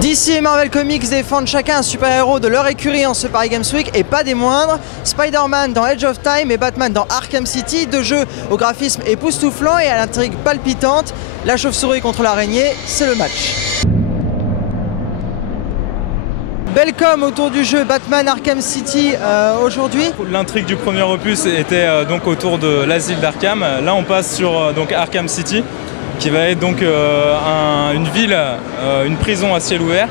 DC et Marvel Comics défendent chacun un super-héros de leur écurie en ce Paris Games Week et pas des moindres. Spider-Man dans Edge of Time et Batman dans Arkham City, deux jeux au graphisme époustouflant et à l'intrigue palpitante. La chauve-souris contre l'araignée, c'est le match. Belle com autour du jeu Batman Arkham City aujourd'hui. L'intrigue du premier opus était donc autour de l'asile d'Arkham. Là on passe sur donc Arkham City, qui va être donc une ville, une prison à ciel ouvert.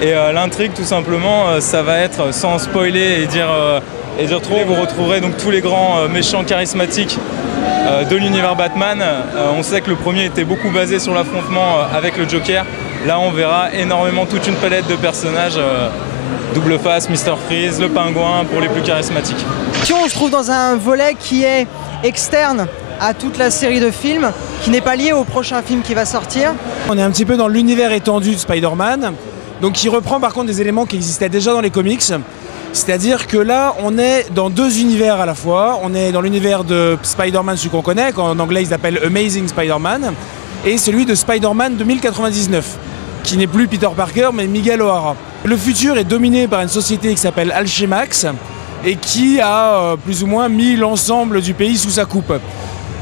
Et l'intrigue tout simplement, ça va être, sans spoiler et dire trop, vous retrouverez donc tous les grands méchants charismatiques de l'univers Batman. On sait que le premier était beaucoup basé sur l'affrontement avec le Joker. Là on verra énormément toute une palette de personnages, Double Face, Mr Freeze, le Pingouin pour les plus charismatiques. On se trouve dans un volet qui est externe à toute la série de films, qui n'est pas lié au prochain film qui va sortir. On est un petit peu dans l'univers étendu de Spider-Man, donc qui reprend par contre des éléments qui existaient déjà dans les comics. C'est-à-dire que là, on est dans deux univers à la fois. On est dans l'univers de Spider-Man, celui qu'on connaît, qu'en anglais ils appellent Amazing Spider-Man, et celui de Spider-Man 2099, qui n'est plus Peter Parker, mais Miguel O'Hara. Le futur est dominé par une société qui s'appelle Alchemax, et qui a plus ou moins mis l'ensemble du pays sous sa coupe.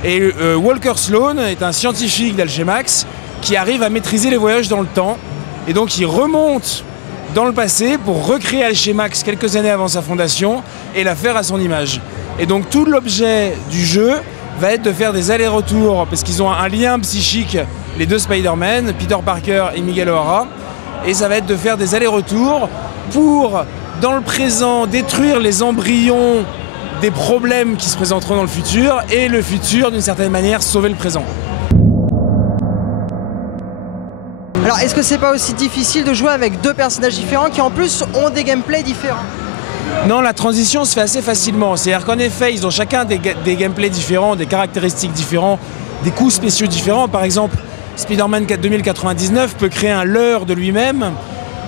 Et Walker Sloan est un scientifique d'Alchemax qui arrive à maîtriser les voyages dans le temps. Et donc il remonte dans le passé pour recréer Alchemax quelques années avant sa fondation et la faire à son image. Et donc tout l'objet du jeu va être de faire des allers-retours, parce qu'ils ont un lien psychique, les deux Spider-Man, Peter Parker et Miguel O'Hara. Et ça va être de faire des allers-retours pour, dans le présent, détruire les embryons des problèmes qui se présenteront dans le futur, et le futur, d'une certaine manière, sauver le présent. Alors, est-ce que c'est pas aussi difficile de jouer avec deux personnages différents qui en plus ont des gameplays différents? Non, la transition se fait assez facilement. C'est-à-dire qu'en effet, ils ont chacun des gameplays différents, des caractéristiques différentes, des coups spéciaux différents. Par exemple, Spider-Man 2099 peut créer un leurre de lui-même,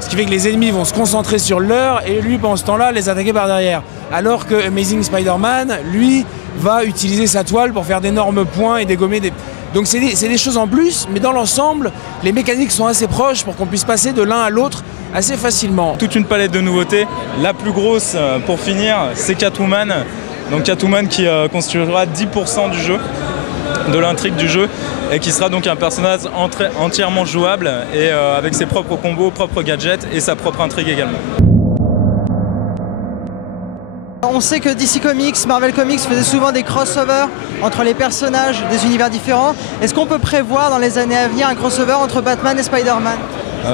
ce qui fait que les ennemis vont se concentrer sur l'heure et lui, pendant ce temps-là, les attaquer par derrière. Alors que Amazing Spider-Man, lui, va utiliser sa toile pour faire d'énormes points et dégommer des... Donc c'est des choses en plus, mais dans l'ensemble, les mécaniques sont assez proches pour qu'on puisse passer de l'un à l'autre assez facilement. Toute une palette de nouveautés. La plus grosse, pour finir, c'est Catwoman. Donc Catwoman qui constituera 10% du jeu, de l'intrigue du jeu, et qui sera donc un personnage entièrement jouable et avec ses propres combos, propres gadgets et sa propre intrigue également. On sait que DC Comics, Marvel Comics faisaient souvent des crossovers entre les personnages des univers différents. Est-ce qu'on peut prévoir dans les années à venir un crossover entre Batman et Spider-Man?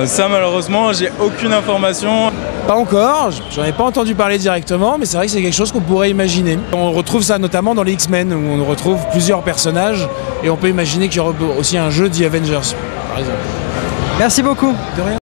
Ça malheureusement, j'ai aucune information. Pas encore, j'en ai pas entendu parler directement, mais c'est vrai que c'est quelque chose qu'on pourrait imaginer. On retrouve ça notamment dans les X-Men, où on retrouve plusieurs personnages, et on peut imaginer qu'il y aura aussi un jeu The Avengers, par exemple. Merci beaucoup. De rien.